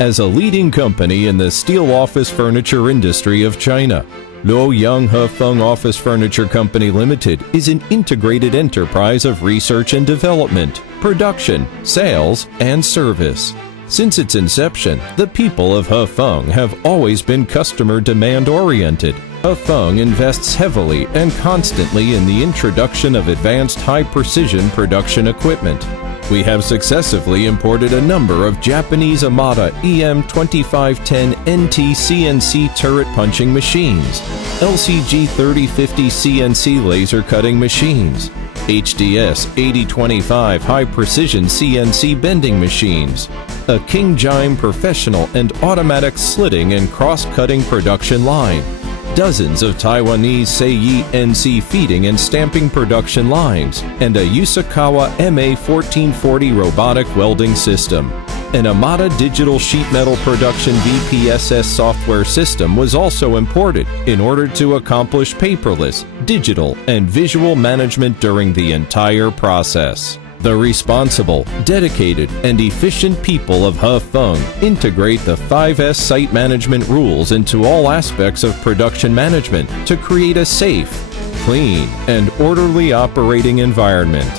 As a leading company in the steel office furniture industry of China, Luoyang Hefeng Office Furniture Company Limited is an integrated enterprise of research and development, production, sales, and service. Since its inception, the people of Hefeng have always been customer demand-oriented. Hefeng invests heavily and constantly in the introduction of advanced high-precision production equipment. We have successively imported a number of Japanese Amada EM2510 NT CNC turret punching machines, LCG 3050 CNC laser cutting machines, HDS 8025 high-precision CNC bending machines, a King Jime professional and automatic slitting and cross-cutting production line, dozens of Taiwanese Seiyi NC feeding and stamping production lines, and a Yusakawa MA1440 robotic welding system. An Amada digital sheet metal production VPSS software system was also imported in order to accomplish paperless, digital, and visual management during the entire process. The responsible, dedicated, and efficient people of Hefeng integrate the 5S site management rules into all aspects of production management to create a safe, clean, and orderly operating environment.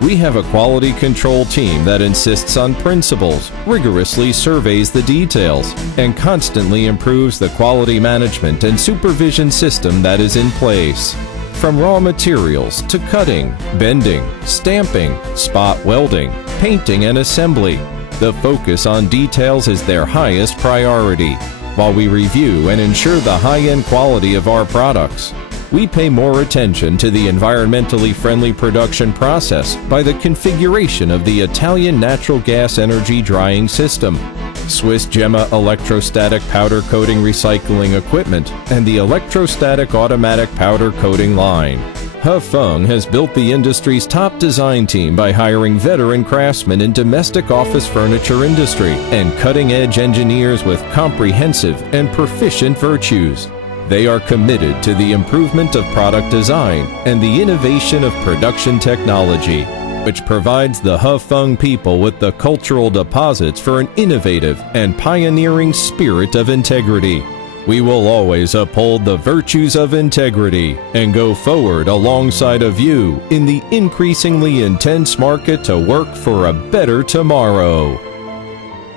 We have a quality control team that insists on principles, rigorously surveys the details, and constantly improves the quality management and supervision system that is in place. From raw materials to cutting, bending, stamping, spot welding, painting, and assembly, the focus on details is their highest priority. While we review and ensure the high-end quality of our products, we pay more attention to the environmentally friendly production process by the configuration of the Italian natural gas energy drying system, Swiss Gemma electrostatic powder coating recycling equipment, and the electrostatic automatic powder coating line. Hefeng has built the industry's top design team by hiring veteran craftsmen in domestic office furniture industry and cutting-edge engineers with comprehensive and proficient virtues. They are committed to the improvement of product design and the innovation of production technology, which provides the Hefeng people with the cultural deposits for an innovative and pioneering spirit of integrity. We will always uphold the virtues of integrity and go forward alongside of you in the increasingly intense market to work for a better tomorrow.